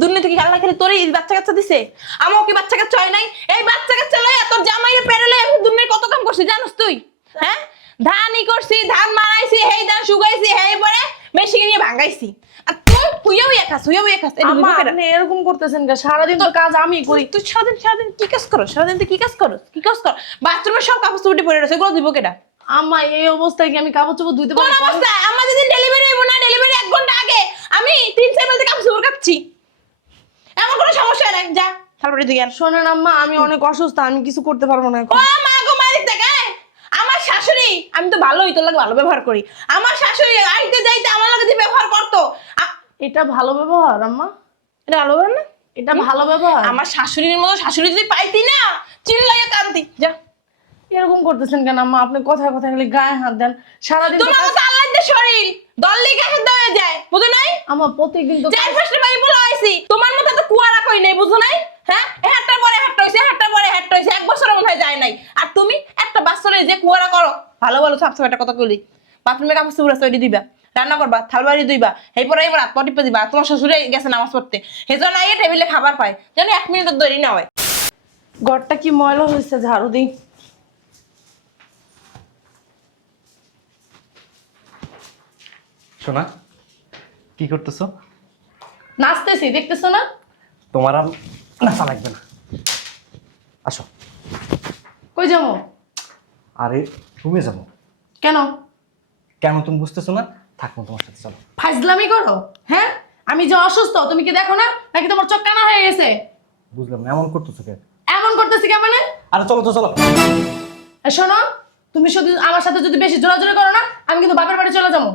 দুর্নীতি কি আল্লাহ খালি তোরই বাচ্চা কাচ্চা দিছে? আমার কি বাচ্চা কাচ্চা হয় নাই? এই বাচ্চা কাচ্চা লইয়া তোর জামাইরে পেরেলে আমি দুনিয়ার কত কাম করছি জানোস তুই? হ্যাঁ, ধানই করছি, ধান মারাইছি, হেই ধান শুকাইছি, হেই পরে মেশিনে নিয়ে ভাঙাইছি। আর তুই হুইয়াও খাস আম্মা আপনি এরকম করতেছেন কেন? সারাদিন তো কাজ আমি করি। তুই সারাদিন কি কাজ করস? সারাদিন তুই কি কাজ করস? বাথরুমে সব কাপড় চোপড় পরে রয়েছে, এগুলো দিব কেডা? আম্মা এই অবস্থায় কি আমি কাপড় চোপড় ধুইতে কোন পারি? অবস্থা? আমার যেদিন ডেলিভারি হইব না, ডেলিভারি 1 ঘন্টা আগে আমি 3-4 বালতি কাপড় চোপড় কাচ্ছি। এমন কোনো সমস্যা নাই, যা তারপরে তুই আর শোনেন আম্মা, আমি অনেক অসুস্থ, আমি কিছু করতে পারবো না ও এখন। মা গো মারিস দেখে আমার শাশুড়ি, আমি তো ভালোই তোর লাগে ভালো ব্যবহার করি। আমার শাশুড়ি আইতে যাইতে আমার লগে যে ব্যবহার করতো, এটা ভালো ব্যবহার আম্মা? এটা ভালো ব্যবহার না? এটা ভালো ব্যবহার? আমার শাশুড়ির মতো শাশুড়ি যদি পাইতি না, চিল্লাইয়া কান্দি। যা এরকম করতেছেন কেন আম্মা? আপনি কথায় কথায় খালি গায়ে হাত দেন। সারাদিন তো তোমার মতো আল্লাহ দে শরীর দল্লি গাছে দেওয়া যায়, বুঝো নাই? আমার প্রত্যেকদিন তো 4-5টা বাড়ি বলে আইছি, তোমার মতো তো কুয়ারা কই নাই, বুঝো নাই? হ্যাঁ, হাতটা পরে হাতটা হইছে, হাতটা পরে হাতটা হইছে, 1 বছরের মধ্যে যায় নাই। আর তুমি একটা বাচ্চারে যে কুয়ারা করো, ভালো ভালো সবসময় একটা কথা কইলি, বাথরুমে কাপড় চোপড় তৈরি দিবা, রান্না করবা, থালবাড়ি ধুইবা, এরপরে এবার হাত পা টিপে দিবা। তোমার শ্বশুরে গেছে নামাজ পড়তে, সেজন্য আইয়ে টেবিলে খাবার পায়, যেন 1 মিনিটের দেরি না হয়। ঘরটা কি ময়লা হয়েছে, ঝাড়ু দিই। শোনা, কি করতেছো? নাচতেছি, দেখতেছো না? তোমার আর নাচা লাগবে না, আসো। কই যাবো? আরে রুমে যাবো। কেন? কেন তুমি বুঝতেছো না? থাকবো তোমার সাথে, চলো। ফাজলামি করো? হ্যাঁ, আমি যে অসুস্থ তুমি কি দেখো না? নাকি তোমার চোখ কানা হয়ে গেছে? বুঝলাম না, এমন করতেছো কে? এমন করতেছি কেন মানে? আরে চলো তো, চলো। শোনো, তুমি শুধু আমার সাথে যদি বেশি জোরাজোরি করো না, আমি কিন্তু বাপের বাড়ি চলে যাবো।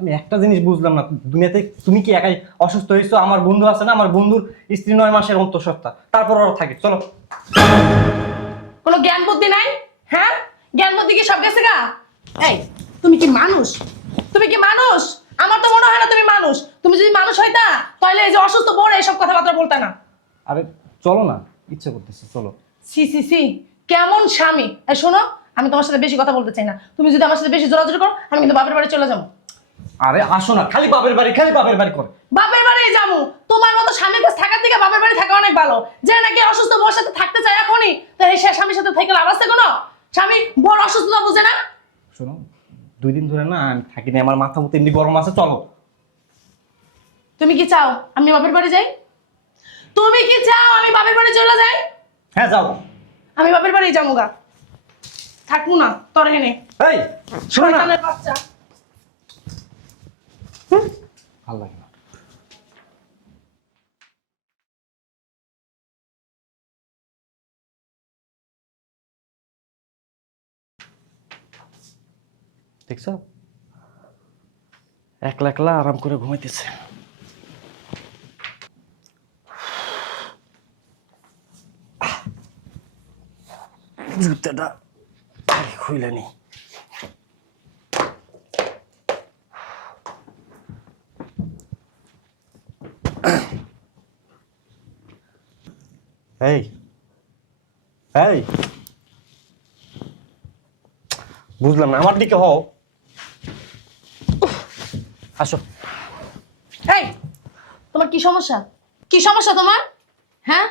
আমি একটা জিনিস বুঝলাম না, দুনিয়াতে তুমি কি একাই অসুস্থ হয়েছো? আমার বন্ধু আছে না, আমার বন্ধুর স্ত্রী 9 মাসের অন্তঃসত্ত্বা, তারপর ওরা থাকে, চলো। কোনো জ্ঞান বুদ্ধি নাই? হ্যাঁ, জ্ঞান বুদ্ধি কি সব গেছে গা? এই, তুমি কি মানুষ? তুমি কি মানুষ? আমার তো মনে হয় না তুমি মানুষ। তুমি যদি মানুষ হইতা তাহলে এই যে অসুস্থ বড় এইসব কথাবার্তা বলতা না। আরে চলো না, ইচ্ছে করতেছে, চলো। সি সি সি, কেমন স্বামী! এই শোনো, আমি তোমার সাথে বেশি কথা বলতে চাই না। তুমি যদি আমার সাথে বেশি জোরাজোরি করো, আমি কিন্তু বাপের বাড়ি চলে যাবো। আরে আসো না, খালি বাপের বাড়ি, খালি বাপের বাড়ি করে। বাপের বাড়ি যাবো? তোমার মতো স্বামীর কাছে থাকার থেকে বাপের বাড়ি থাকা অনেক ভালো। যে নাকি অসুস্থ বউর সাথে থাকতে চায় এখনই, তাই সে স্বামীর সাথে থেকে লাভ আছে কোনো? স্বামী বড় অসুস্থতা বুঝে না? শোনো, 2 দিন ধরে না আমি থাকিনি, আমার মাথা মতো এমনি গরম আছে, চলো। তুমি কি চাও আমি বাপের বাড়ি যাই? তুমি কি চাও আমি বাপের বাড়ি চলে যাই? হ্যাঁ যাও। আমি বাপের বাড়ি যাবো গা, থাকবো না তোর এখানে। এই শোনো না, শয়তানের বাচ্চা। ভালো লাগে না। দেখছো, একলা একলা আরাম করে ঘুমাইতেছে। জুতাটা খুইলে নি। এই এই, বুঝলাম না, আমার দিকে হও। আসো। এই, তোমার কি সমস্যা? কি সমস্যা তোমার? হ্যাঁ,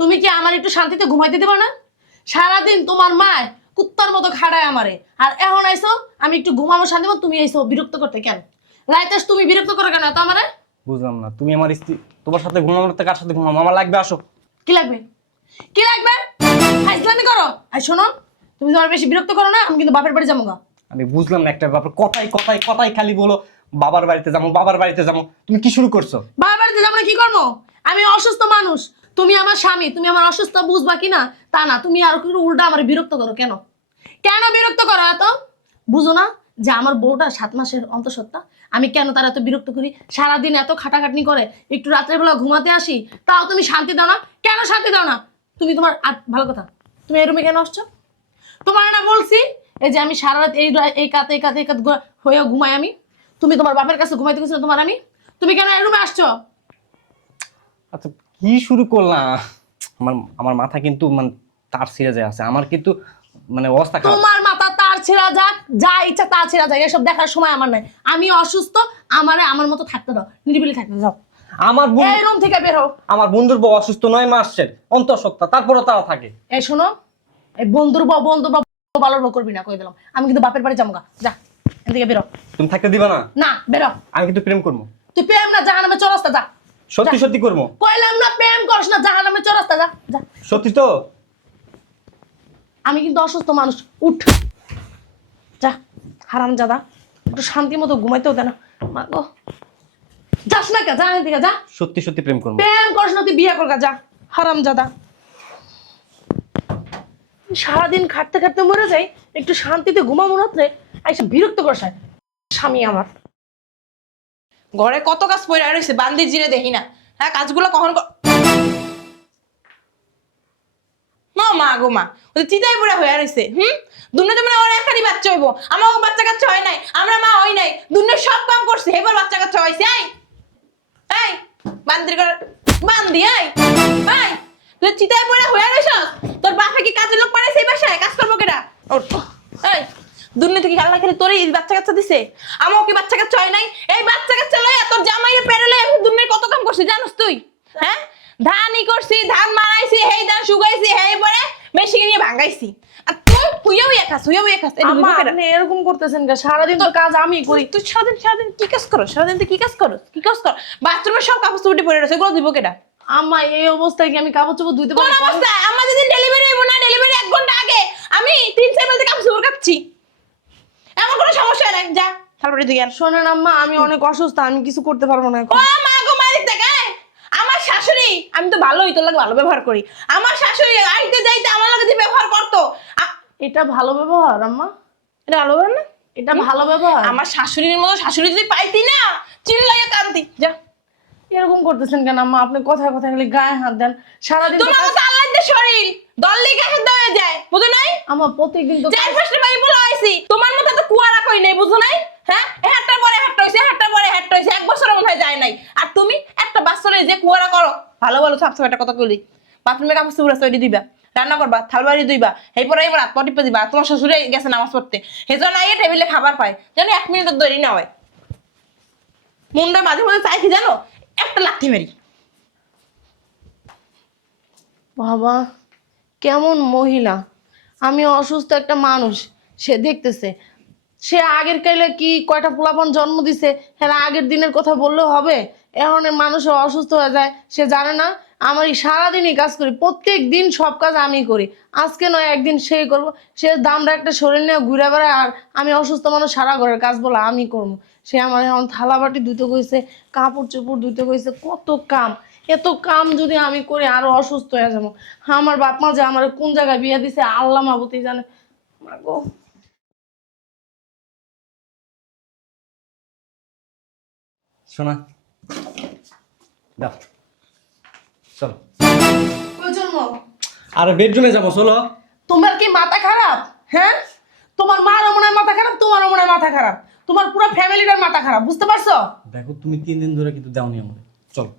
তুমি কি আমার একটু শান্তিতে ঘুমাইতে দিবা না? সারাদিন তোমার মায় কুত্তার মতো খাড়ায় আমারে, আর এখন আইসো আমি একটু ঘুমাবো শান্তি মতো, তুমি আইসো বিরক্ত করতে। কেন রাইতাস তুমি বিরক্ত করো কেন তো আমারে? বুঝলাম না, তুমি আমার স্ত্রী, তোমার সাথে ঘুমানোর থেকে কার সাথে ঘুমাবো? আমার লাগবে, আসো। কি লাগবে? কি লাগবে? ফাইজলামি করো? আর শোনো, তুমি তোমার বেশি বিরক্ত করো না, আমি কিন্তু বাপের বাড়ি যাবো গা। আমি বুঝলাম না একটা ব্যাপার, কথাই কথাই কথাই খালি বলো বাবার বাড়িতে যাবো, বাবার বাড়িতে যাবো। তুমি কি শুরু করছো? বাবার বাড়িতে যাবো না কি করবো? আমি অসুস্থ মানুষ, তুমি আমার স্বামী, তুমি আমার অসুস্থ বুঝবা কি না তা না, তুমি আর কি উল্টা আমার বিরক্ত করো। কেন কেন বিরক্ত করো এত? বুঝো না যে আমার বউটা 7 মাসের অন্তঃসত্ত্বা, আমি কেন তার এত বিরক্ত করি? সারাদিন এত খাটাখাটনি করে, একটু রাত্রের বেলা ঘুমাতে আসি, তাও তুমি শান্তি দাও না। কেন শান্তি দাও না? তুমি তোমার ভালো কথা, তুমি এই রুমে কেন আসছো? তোমার না বলছি এই যে আমি সারা রাত এই কাতে হয়ে ঘুমাই আমি? তুমি তোমার বাপের কাছে ঘুমাইতে গেছো তোমার আমি? তুমি কেন এই রুমে আসছো? আচ্ছা, কি শুরু করলাম? আমার আমার মাথা কিন্তু মানে তার ছিঁড়ে যায় আছে, আমার কিন্তু মানে অবস্থা খারাপ। তোমার মাথা তার ছেঁড়া যাক, যা ইচ্ছা তা ছেঁড়া যাক, এসব দেখার সময় আমার নাই। আমি অসুস্থ, আমারে আমার মতো থাকতে দাও, নিরিবিলি থাকতে দাও। আমার এই রুম থেকে বের হও। আমার বন্ধুর বউ অসুস্থ 9 মাসের অন্তঃসত্ত্বা, তারপরে তারা থাকে। এই শোনো, এই বন্ধু বা ভালো করবি না কই দিলাম। আমি কিন্তু বাপের বাড়ি যাবো গা। যা এখান থেকে বেরো। তুমি থাকতে দিবা না? না বেরো। আমি কিন্তু প্রেম করবো। তুই প্রেম না জাহান্নামে চরাস্তা যা। সত্যি সত্যি করবো। কইলাম না প্রেম করিস না, জাহান্নামে চরাস্তা যা যা। সত্যি তো? আমি কিন্তু অসুস্থ মানুষ, উঠ যা। হারামজাদা, একটু শান্তি মতো ঘুমাইতেও দে না। মা গো, যাস না কে, যা এখান থেকে যা। সত্যি সত্যি প্রেম করবো। প্রেম করিস না, তুই বিয়ে করগা যা। হারামজাদা, সারাদিন খাটতে খাটতে মরে যাই, একটু শান্তিতে ঘুমাবো রাত্রে, আইসা বিরক্ত করসায় স্বামী আমার। ঘরে কত কাজ পড়ে রয়েছে, বান্দির জিরে দেখি না। হ্যাঁ, কাজগুলো কখন না মা গো মা, ওই চিতাই পুরা হয়ে রয়েছে। দুনিয়াতে মানে ওর একারই বাচ্চা হইব, আমার বাচ্চা কাচ্চা হয় নাই, আমরা মা হই নাই, দুনিয়ার সব কাম করছে, এবার বাচ্চা কাচ্চা হয়েছে। এই বান্দির ঘর বান্দি, এই তুই চিতাই পুরা হয়ে রয়েছ। তোর বাপে কি কাজের লোক পাঠাইছে এই বাসায়? কাজ করবো কেটা? এই দুনিয়া থেকে আল্লাহ খেলে তোর এই বাচ্চা কাচ্চা দিছে, আমার কি বাচ্চা কাচ্চা হয় নাই? এই বাচ্চা কাচ্চা লইয়া তোর জামাইয়ে পেরেলে আমি দুনিয়ার কত কাম করছি জানোস তুই? হ্যাঁ, ধানই করছি, ধান মারাইছি, হেই ধান শুকাইছি, হেই পরে মেশিনে নিয়ে ভাঙাইছি। আর তুই হুইয়া খাস। আম্মা আপনি এরকম করতেছেন কে? সারাদিন তো কাজ আমি করি। তুই সারাদিন কি কাজ করো? সারাদিন তুই কি কাজ করো? বাথরুমের সব কাপড় চুপড়ি পরে রয়েছে, এগুলো দিব কেটা? আম্মা এই অবস্থায় কি আমি কাপড় চোপড় ধুইতে কোন পারি? অবস্থায়? আমার যেদিন ডেলিভারি হইব না, ডেলিভারি 1 ঘন্টা আগে আমি 3-4 বালতি কাপড় চোপড় কাচ্ছি, এমন কোনো সমস্যা নাই। যা তারপরে তুই আর শোনেন আম্মা, আমি অনেক অসুস্থ, আমি কিছু করতে পারবো না ও এখন। মা গো মারিস দেখ। আমার শাশুড়ি, আমি তো ভালোই তোর লাগে ভালো ব্যবহার করি। আমার শাশুড়ি আইতে যাইতে আমার লগে যে ব্যবহার করতো, এটা ভালো ব্যবহার আম্মা? এটা ভালো ব্যবহার না? এটা ভালো ব্যবহার? আমার শাশুড়ির মতো শাশুড়ি যদি পাইতি না, চিল্লাইয়া কান্দি। যা। এরকম করতেছেন কেন আম্মা? আপনি কথায় কথায় খালি গায়ে হাত দেন। সারাদিন তো তোমার মতো আল্লাহ দে শরীর দল্লি গাছে দেওয়া যায়, বুঝো নাই? আমার প্রত্যেকদিন তো 4-5টা বাড়ি বলে আইছি, তোমার মতো তো কুয়ারা কই নাই, বুঝো নাই? হ্যাঁ, হাটটা পরে হাটটা হইছে, হাটটা পরে হাটটা হইছে, 1 বছর মনে হয় যায় নাই। আর তুমি একটা বাচ্চারে যে কুয়ারা করো, ভালো ভালো সাবসাব একটা কথা কইলি, বাথরুমে কাপড় চোপড় তৈরি দিবা, রান্না করবা, থালবাড়ি ধুইবা, এরপরে এবার হাত পা টিপে দিবা। তোমার শ্বশুরে গেছে নামাজ পড়তে, সেজন্য আইয়ে টেবিলে খাবার পায়, জানো 1 মিনিটের দেরি না হয়। মুন্ডা মাঝে মাঝে চাইছি জানো, একটা লাথি মারি। বাবা কেমন মহিলা! আমি অসুস্থ একটা মানুষ, সে দেখতেছে। সে আগের কালে কি কয়টা পোলাপান জন্ম দিছে, হ্যাঁ আগের দিনের কথা বললেও হবে? এখন মানুষ অসুস্থ হয়ে যায়, সে জানে না? আমার এই সারাদিনই কাজ করি, প্রত্যেক দিন সব কাজ আমি করি। আজকে নয় একদিন সেই করব। সে দামরা একটা শরীর নিয়ে ঘুরে বেড়ায়, আর আমি অসুস্থ মানুষ সারা ঘরের কাজ বলে আমি করবো। সে আমার এখন থালা বাটি ধুতে কইছে, কাপড় চোপড় ধুতে কইছে, কত কাম। এত কাম যদি আমি করি আরো অসুস্থ হয়ে যাবো। আমার বাপ মা যে আমার কোন জায়গায় বিয়ে দিছে আল্লাহ মাবুতি জানে। মা গো, শোনা দাও, চলো। কই জন্ম? আর বেডরুমে যাবো, চলো। তোমার কি মাথা খারাপ? হ্যাঁ, তোমার মারও মনে হয় মাথা খারাপ, তোমারও মনে হয় মাথা খারাপ, তোমার পুরো ফ্যামিলিটার মাথা খারাপ, বুঝতে পারছো? দেখো তুমি 3 দিন ধরে কিন্তু দাওনি আমাকে, চলো।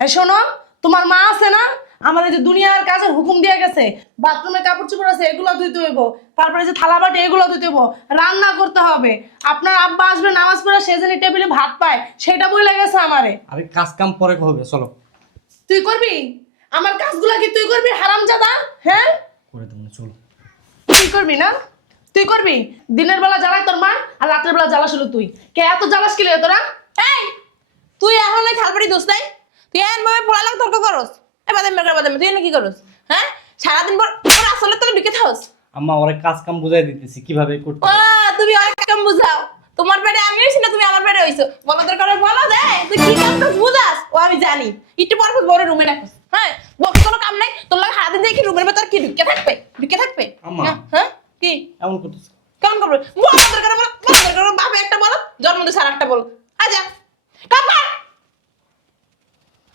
এই শোনো, তোমার মা আছে না, আমাদের যে দুনিয়ার কাজের হুকুম দিয়ে গেছে, বাথরুমে কাপড় চোপড় আছে এগুলো ধুইতে হইব, তারপরে যে থালা বাটি এগুলো ধুইতে হইব, রান্না করতে হবে, আপনার আব্বা আসবে নামাজ পড়ে সে যেন টেবিলে ভাত পায় সেটা বলে গেছে আমারে। আরে কাজ কাম পরে হবে, চলো। তুই করবি আমার কাজগুলা? কি তুই করবি হারামজাদা? হ্যাঁ করে দেবো, চলো। তুই করবি না? তুই করবি? দিনের বেলা জ্বালায় তোর মা, আর রাতের বেলা জ্বালাস হলো তুই। কে এত জ্বালাস কি রে তোরা? এই তুই এখন ওই থালবাড়ি দোষ নাই, তুই এমন ভাবে পড়ালাম তর্ক করস। বাদাম তুই এনে কি করস? হ্যাঁ, সারাদিন পর তোর আসলে তোকে ঢুকে থাকস। আম্মা ওরে কাজ কাম বুঝাই দিতেছি কিভাবে করতে ও হয়। তুমি অনেক কাম বুঝাও, তোমার পেটে আমি হইছি না, তুমি আমার পেটে হইছো। বলা দরকার বলা যায়, তুই কি কাম কাজ বুঝাস ও আমি জানি। একটু পর বড় রুমে রাখস। হ্যাঁ, বক্স কোনো কাম নাই তোর লাগে, সারাদিন দিয়ে কি রুমের ভেতর কি ঢুকে থাকবে? আম্মা। হ্যাঁ কি এমন করতেছ? কেমন করবে? বলা দরকার বলো, বাপে একটা বলো, জন্ম দিছে আর একটা বলো। আজা কাপড়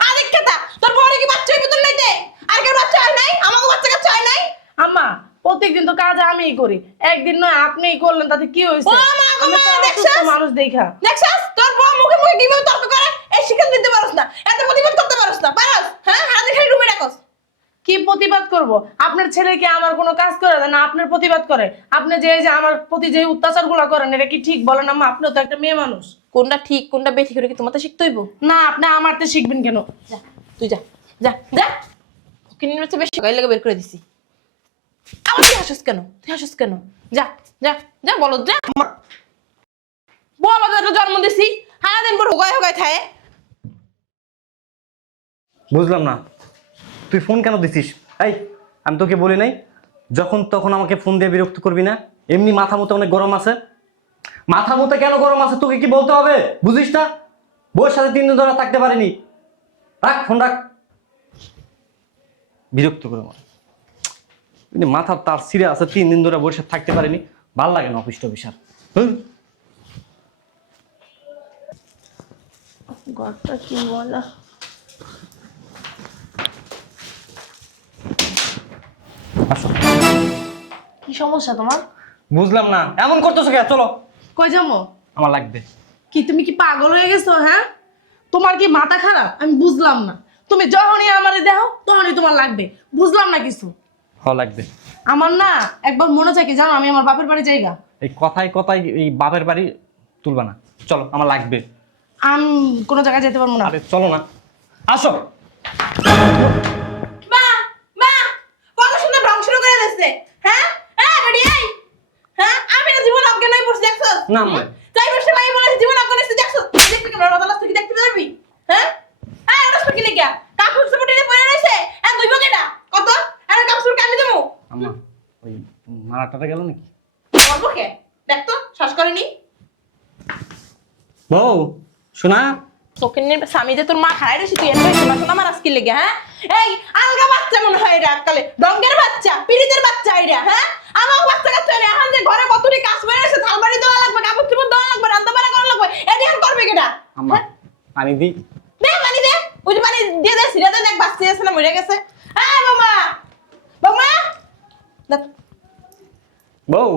আরেক কথা, তোর বড় কি বাচ্চা হইবে তোর লাইতে? আর কেউ বাচ্চা হয় নাই? আমাকে বাচ্চা কাচ্চা হয় নাই? আম্মা প্রত্যেকদিন তো কাজ আমিই করি, একদিন নয় আপনিই করলেন, তাতে কি হয়েছে? ও মা গো আমি মা, তো দেখছস? অসুস্থ মানুষ দেখা। দেখছস তোর বউ মুখে মুখে কিভাবে তর্ক করে? এই শিক্ষা দিতে পারছ না, এত প্রতিবাদ করতে পারছ না, পারস? হ্যাঁ, হাতে খালি রুমে রাখস। কি প্রতিবাদ করব? আপনার ছেলে কি আমার কোনো কাজ করে না? আপনার প্রতিবাদ করে? আপনি যে এই যে আমার প্রতি যে অত্যাচারগুলো করেন এটা কি ঠিক বলেন আম্মা? আপনিও তো একটা মেয়ে মানুষ। কোনটা ঠিক কোনটা বেঠিক করে কি তোমার তো শিখতে হইব? না আপনি আমার তো শিখবেন কেন? যা তুই যা যা যা কিনে হচ্ছে বেশ সকাল লেগে বের করে দিছি। আমার তুই হাসিস কেন? তুই হাসিস কেন? যা যা যা বলো যা। বলো তো একটা জন্ম দিছি সারাদিন পর হোগায় হোগায় থায়। বুঝলাম না, তুই ফোন কেন দিছিস? এই, আমি তোকে বলি নাই যখন তখন আমাকে ফোন দিয়ে বিরক্ত করবি না? এমনি মাথা মতো অনেক গরম আছে। মাথা মতো কেন গরম আছে তোকে কি বলতে হবে? বুঝিস না? বউয়ের সাথে 3 দিন ধরে থাকতে পারিনি। রাখ ফোন রাখ। বিরক্ত করে আমার মাথার তার ছিঁড়ে আছে, 3 দিন ধরে বউয়ের সাথে থাকতে পারিনি। ভাল লাগে না অফিস টফিস আর। ঘরটা কি বলা আসো। কি সমস্যা তোমার? বুঝলাম না, এমন করতেছো কে? চলো। কই যাবো? আমার লাগবে। কি তুমি কি পাগল হয়ে গেছো? হ্যাঁ, তোমার কি মাথা খারাপ? আমি বুঝলাম না। তুমি যখনই আমারে দেখো তখনই তোমার লাগবে, বুঝলাম না কিছু। লাগবে। আমার না একবার মনে চাই কি জানো, আমি আমার বাপের বাড়ি যাইগা। এই কথায় কথায় এই বাপের বাড়ি তুলবা না। চলো, আমার লাগবে। আমি কোনো জায়গায় যেতে পারবো না। আরে চলো না, আসো। মা মা কত সুন্দর ধ্বংস শুরু করে দিচ্ছে। হ্যাঁ হ্যাঁ বেডি এই হ্যাঁ আমি না জীবন অজ্ঞান হয়ে পড়ছি দেখছস? না মা, তাই বসে মাই বলে জীবন অজ্ঞান হয়েছে দেখছস? দেখবি কেমন রদালাস তুই দেখতে পারবি? হ্যাঁ হ্যাঁ ওটা কি লিখা কাপড় চোপড়ে পরে রইছে আর দুই বকেটা কত আর কাপড় কামি দেবো আম্মা ওই মারাটাটা গেল নাকি? বলবো কে দেখ তো শ্বাস করেনি বউ শোনা। তোকে স্বামী যে তোর মা খায় রে তুই এনে শোনা শোনা মারাস কি লেগে? হ্যাঁ এই আলগা বাচ্চা মনে হয় রে আজকালে ডঙ্গের বাচ্চা পিরিতের বাচ্চা আইরা। হ্যাঁ আমার বাচ্চা কাচ্চা রে এখন যে ঘরে কতটি কাজ করে আছে থালবাড়ি দেওয়া লাগবে কাপড় চোপড় দেওয়া লাগবে রান্না বান্না করা লাগবে এটি এখন করবে কেটা? আম্মা পানি দি। দে পানি দে ওই যে পানি দিয়ে দে সিরাতে দেখ বাচ্চা আছে না মরে গেছে। হ্যাঁ বাবা বাবা দেখ বউ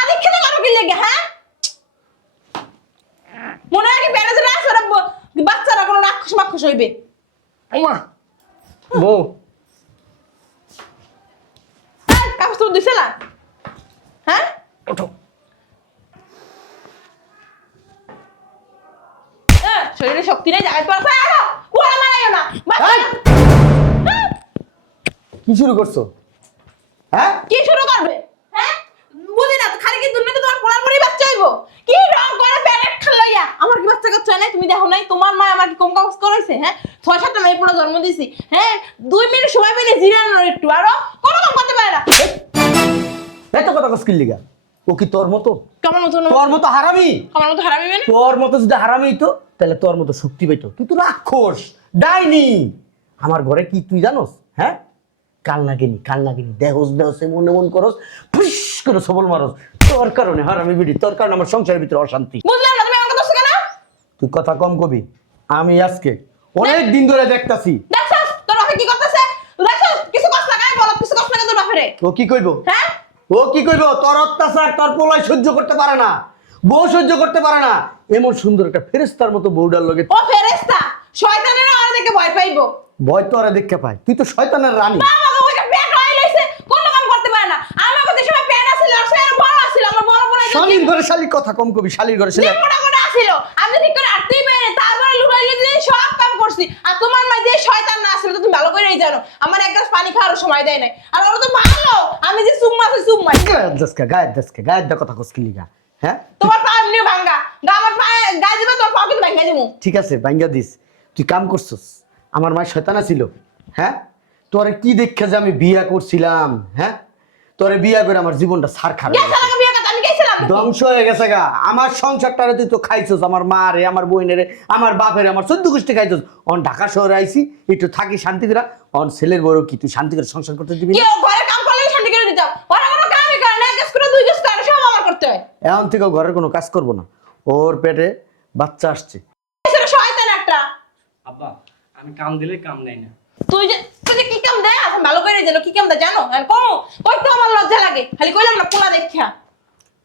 আদি খেতে করো কি লেগে? হ্যাঁ মনে হয় কি প্যারেজ রাখ ওরা বাচ্চারা কোনো রাক্ষস মাক্ষস হইবে। আম্মা বউ কাপড় চোপড় দিছে না? হ্যাঁ ওঠো। শরীরে শক্তি নেই জায়গায় পারছে আরো কুয়ারা মারাইও না কি শুরু করছো? হ্যাঁ, কি শুরু করবে? হ্যাঁ বুঝি না খালি কি দুনিয়াতে তোমার পোলার পরেই বাচ্চা হইব? কি রং করে প্যারেট খালাইয়া আমার কি বাচ্চা কাচ্চা নাই? তুমি দেখো নাই তোমার মা আমার কি কম কাজ করাইছে? হ্যাঁ 6-7টা মেয়ে পুরো জন্ম দিছি। হ্যাঁ 2 মিনিট সময় পেলে জিরানোর একটু আরো কোনো কাম করতে পারে না। এত কথা কসকিল লিগা? ও কি তোর মতো? কেমন মতো তোর মতো হারামি? আমার মতো হারামি মানে? তোর মতো যদি হারামি হইতো তাহলে তোর মতো শক্তি পাইতো। তুই তো রাক্ষস, ডাইনি। আমার ঘরে কি তুই জানোস? হ্যাঁ, কালনাগিনী দেহস দেহসে মনে মন করস, ফুস করে সবল মারস। তোর কারণে হারামি বিড়ি, তোর কারণে আমার সংসারের ভিতরে অশান্তি। বুঝলাম না তুমি আমাকে দোষ কেন? তুই কথা কম কবি। আমি আজকে অনেক দিন ধরে দেখতাছি। দেখছস তোর বাপে কি করতেছে? দেখছস কিছু কষ্ট লাগায় বল কিছু কষ্ট লাগে তোর বাপেরে। ও কি কইব? হ্যাঁ ও কি কইব? তোর অত্যাচার তোর পোলাই সহ্য করতে পারে না, বউ সহ্য করতে পারে না। এমন সুন্দর একটা ফেরেশতার মতো বউডার লগে ও ফেরেশতা শয়তানের আর দেখে ভয় পাইবো। ভয় তো আরে দেখতে পায়। তুই তো শয়তানের রানী। বাবা ওইটা পেট হয়ে লাইছে কোনো কাম করতে পারে না। আমার কাছে সময় পেট আছিল আর সে আরো বড় আছিল আমার বড় বড় শালির ঘরে শালি কথা কম কবি। শালির ঘরে শালি মোটা মোটা আছিল আমি ঠিক করে আটতেই পারি না তারপরে লুকাইলে যে সব কাম করছি আর তোমার মা যে শয়তান না আছিল তো তুমি ভালো করেই জানো আমার এক গ্লাস পানি খাওয়ার সময় দেয় নাই আর ওরা তো ভালো আমি যে সুম্মা গায়ের দা কথা কসকি লিগা। হ্যাঁ, তোমার পা এমনি ভাঙা গা আমার পা গায়ে দিবে তোর পা কিন্তু ভাঙা দিমু। ঠিক আছে ভাঙ্গা দিস। তুই কাম করছস। আমার মা শয়তানা ছিল। হ্যাঁ, তোরে কি দেখে যে আমি বিয়া করছিলাম? হ্যাঁ, তোরে বিয়া করে আমার জীবনটা ছারখার হয়ে গেছে গেছে। লাগা বিয়া কথা আমি গেছিলাম ধ্বংস হয়ে গেছে গা। আমার সংসারটারে তুই তো খাইছস, আমার মা রে, আমার বোনেরে, আমার বাপের, আমার 14 গোষ্ঠী খাইছস। অন ঢাকা শহরে আইছি একটু থাকি শান্তি করে। অন ছেলের বড় কি তুই শান্তি করে সংসার করতে দিবি না? কেউ ঘরে কাম করলে শান্তি করে দিতাম ওরা কোনো কামই করে না এক গাছ করে দুই গাছ করে সব আমার করতে হয়। এখন থেকে ঘরের কোনো কাজ করব না। ওর পেটে বাচ্চা আসছে। সেটা শয়তান একটা। আব্বা আমি কাম দিলে কাম নেই না। তুই যে কি কাম দেয় এখন ভালো করে জানো কি কাম দেয় জানো আর কম কই তো আমার লজ্জা লাগে খালি কইলাম না পোলা দেখা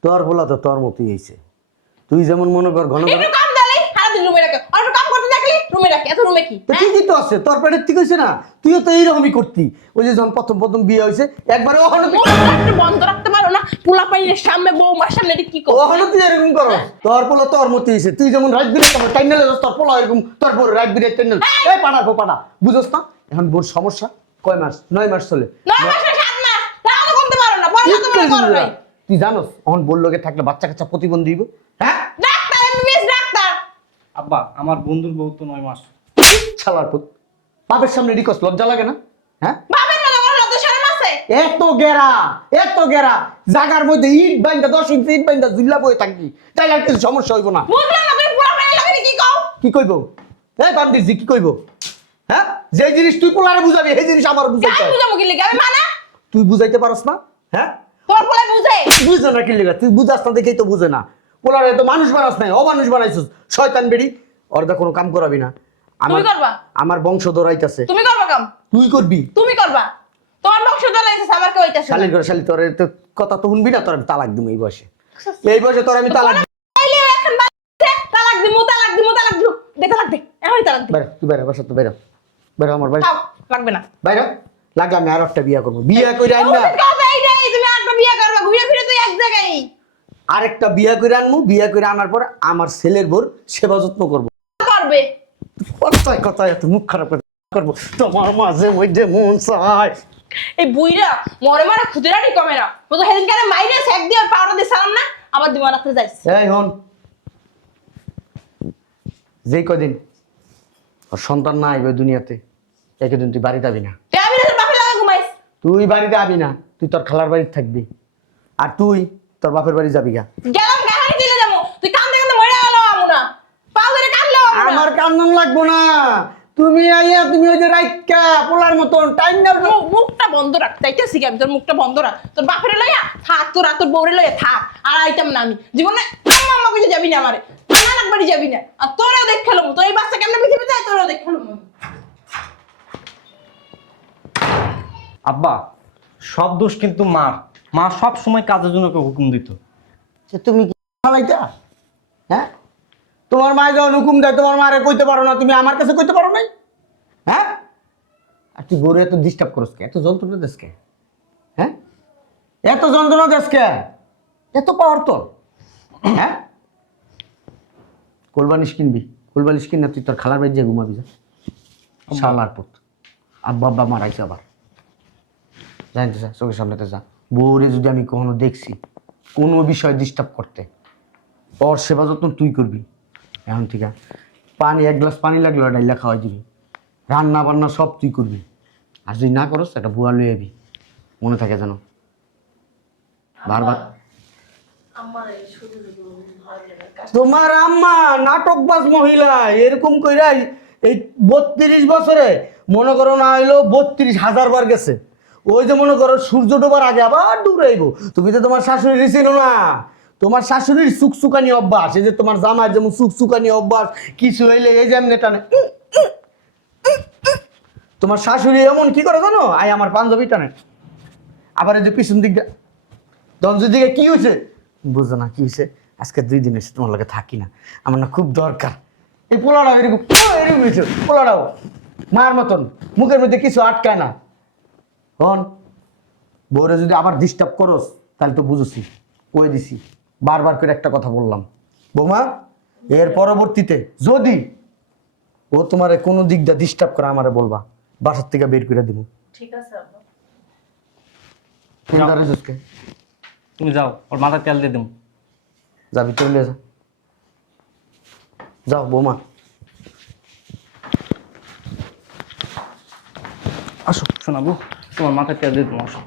তোর বলা তো তোর মতোই হয়েছে। তুই যেমন মনে কর ঘন ঘন একটু কাম দিলে সারা দিন রুমে রাখে আর একটু কাম করতে দেখলি রুমে রাখি, এত রুমে কি? তো হ্যাঁ? ঠিকই তো আছে, তোর পেটের ঠিক হয়েছে না, তুইও তো এইরকমই করতি। ওই যে যখন প্রথম প্রথম বিয়ে হয়েছে একবারে ওখানে মুখটা একটু বন্ধ রাখতে পারো না? পোলা পাইনের সামনে বৌমার সামনে এটা কি করো? ওখানে তুই এরকম করো, তোর পোলা তোর মতো হয়েছে। তুই যেমন রাত বিরে তোমার টাইনালে তোর পোলা এরকম, তোর বড় রাত বিরে টাইনাল। এই পাড়া বুঝোস না? এখন বোর সমস্যা কয় মাস? 9 মাস চলে। 9 মাস আর 7 মাস তাও তো করতে পারো না, পড়াশোনা তো করো নাই। তুই জানোস এখন বোর লগে থাকলে বাচ্চা কাচ্চা প্রতিবন্ধী হইব? হ্যাঁ ডাক্তার, এমবিবিএস ডাক্তার। আব্বা আমার বন্ধুর বউ তো 9 মাস। শালার পুত, বাপের সামনে রিকস লজ্জা লাগে না? হ্যাঁ বাপের মতো করো তো শরম আছে? এত গেরা জাগার মধ্যে ইট বাইন্দা 10 ইঞ্চি ইট বাইন্দা জিল্লা বয়ে থাকবি, তাই আর কিছু সমস্যা হইব না। বুঝলাম না, তুমি পোলা পাইনের লাগে কি কও? কি কইব? এই বান্দিজি কি কইব? হ্যাঁ, যে জিনিস তুই পোলারে বুঝাবি সেই জিনিস আমার বুঝাইতে কাই হয়। বুঝাবো কি লাগি? আমি মানা? তুই বুঝাইতে পারস না? হ্যাঁ, তোর পোলা বুঝে? বুঝে না কি লেগে, তুই বুঝাস না দেখেই তো বুঝে না। পোলারে তো মানুষ বানাস নাই, অমানুষ বানাইছিস। শয়তান বেড়ি, অর্ধা কোনো কাম করাবি না। তুমি করবা? আমার বংশ দৌড়াইতেছে, তুমি করবা কাম? তুই করবি। তুমি করবা? তোমার বংশ ধরে আবার কেউ হইতাছে না। শালির ঘরে শালি, তোর তো কথা তো শুনবি না, তোর আমি তালাক দিব এই বয়সে। এই বয়সে তোর আমি তালাক তাইলে এখন বাচ্চা তালাক দিমু দে তালাক দে এখনই তালাক দে। বেরো, তুই বেরো, বাসা তো বেরো, বেরো আমার বাড়ি তাও লাগবে না। বাইরো। লাগলে আমি আর একটা বিয়া করবো, বিয়া করে আন না, ওদের কথা এইটাই, তুমি আরেকটা বিয়ে করবা, ঘুরে ফিরে তুই এক জায়গায়। আরেকটা বিয়া করে আনবো। বিয়া করে আনার পর আমার ছেলের বোর সেবা যত্ন করবো। করবে। কথায় কথায় এত মুখ খারাপ করে করবো, তোমার মাঝে মধ্যে মন চায়। এই বুইরা মরে মরে খুদিরাটি কমে না। ও তো সেদিনকে মাইরে সেক দিয়ে পাউডার দিয়ে সালাম না, আবার দিবা রাখতে যাইছে। এই হন, যেই কদিন ওর সন্তান না আইবে দুনিয়াতে, একদিন তুই বাড়িতে আবি না। তে আমি না তোর বাপের লাগে ঘুমাইছ। তুই বাড়িতে আবি না, তুই তোর খালার বাড়িতে থাকবি, আর তুই তোর বাপের বাড়ি যাবি গা। গেলাম কাহানি দিলে যাবো, তুই কান্দতে কান্দতে মরে গেল আমু না, পাও ধরে কান্দলো আমু না। আমার কান্দন লাগবো না, তুমি আইয়া তুমি ওই যে রাইকা পোলার মতন টাইম না। মুখটা বন্ধ রাখ, চাইতেছি কি আমি তোর মুখটা বন্ধ রাখ। তোর বাপের লইয়া থাক, তোর বউরে লইয়া থাক, আর আইতাম না আমি জীবনে। আম্মা কিছু যাবি না, আমারে আমার বাড়ি যাবি না। আর তোরও দেখ খেলাম, তোর এই বাচ্চা কেমন পৃথিবী যায়, তোরও দেখ খেলাম। আব্বা সব দোষ কিন্তু মার। মা সব সময় কাজের জন্য ওকে হুকুম দিত। যে তুমি কি ফালাইতা? হ্যাঁ, তোমার মায়ের যখন হুকুম দেয় তোমার মারে কইতে পারো না, তুমি আমার কাছে কইতে পারো নাই? হ্যাঁ, আর তুই গরু এত ডিস্টার্ব করস কে? এত যন্ত্রণা দেশ কে? হ্যাঁ, এত যন্ত্রণা দেশ কে? এত পাওয়ার তোর? হ্যাঁ, কোলবালিশ কিনবি, কোলবালিশ কিন না, তুই তোর খালার বাড়ি যে ঘুমাবি যা। শালার পুত, আব্বা আব্বা মারাইছে আবার। জানতে যা, চোখের সামনেতে যা। বউরে যদি আমি কখনো দেখছি কোনো বিষয়ে ডিস্টার্ব করতে, ওর সেবা যত্ন তুই করবি। এখন ঠিক আছে, পানি 1 গ্লাস পানি লাগলো ডাইলা খাওয়াই দিবি, রান্না বান্না সব তুই করবি। আর যদি না করস একটা বুয়া লই আবি, মনে থাকে যেন বারবার। তোমার আম্মা নাটকবাজ মহিলা, এরকম কইরাই এই 32 বছরে মনে করো না হইলো 32,000 বার গেছে। ওই যে মনে করো সূর্য ডোবার আগে আবার দৌড়াইবো। তুমি তো তোমার শাশুড়ি চিনো না, তোমার শাশুড়ির সুকসুকানি অভ্যাস, এই যে তোমার জামাই যেমন সুকসুকানি অভ্যাস, কিছু হইলে এই যেমন টানে। তোমার শাশুড়ি এমন কি করে জানো, আই আমার পাঞ্জাবি টানে। আবার এই যে পিছন দিকটা দঞ্জের দিকে কি হয়েছে বুঝো না, কি হয়েছে আজকে 2 দিন হয়েছে তোমার লগে থাকি না, আমার না খুব দরকার। এই পোলাটাও এরকম এরকম হয়েছে, পোলাটাও মার মতন মুখের মধ্যে কিছু আটকায় না। হন, বউরে যদি আবার ডিস্টার্ব করস তাহলে তো বুঝছি, কই দিছি বারবার করে একটা কথা বললাম। বৌমা, এর পরবর্তীতে যদি ও তোমার কোনো দিক দিয়ে ডিস্টার্ব করে আমারে বলবা, বাসার থেকে বের করে দিব। ঠিক আছে আব্বা। তুমি যাও, ওর মাথায় তেল দিয়ে দেবো। যাবি চলে যা, যাও বৌমা আসো। শোনাবো, তোমার মাথায় তেল দিয়ে দেবো। আসো।